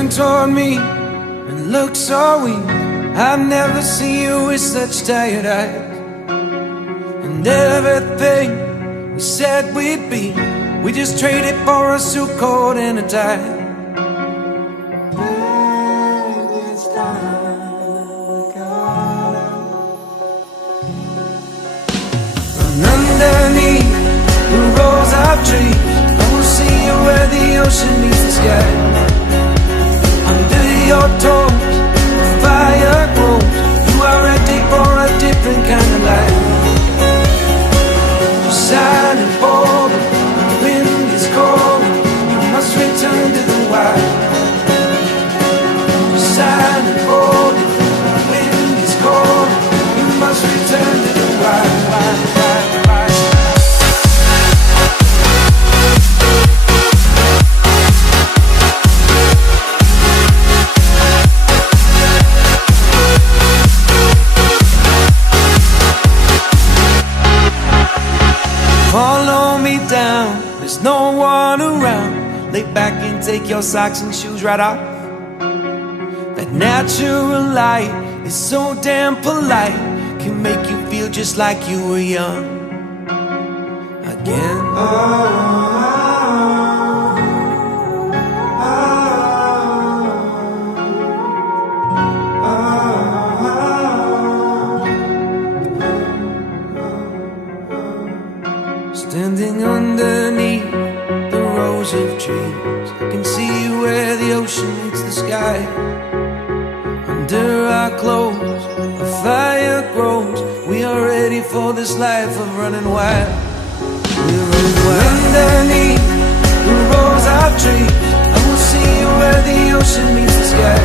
turned toward me and looked so weak. I've never seen you with such tired eyes. And everything we said we'd be, we just traded for a suit coat and a tie. Underneath the rows of trees, I will see you where the ocean meets the sky. Under your toes, the fire grows. You are ready for a different kind of life. You're silent for the wind is cold. You must return to the wild. You're silent for the wind is cold. You must return to the wild. Follow me down, there's no one around. Lay back and take your socks and shoes right off. That natural light is so damn polite, can make you feel just like you were young again. Standing underneath the rows of trees, I can see where the ocean meets the sky. Under our clothes, a fire grows. We are ready for this life of running wild. We're running wild. Underneath the rows of trees, I will see you where the ocean meets the sky.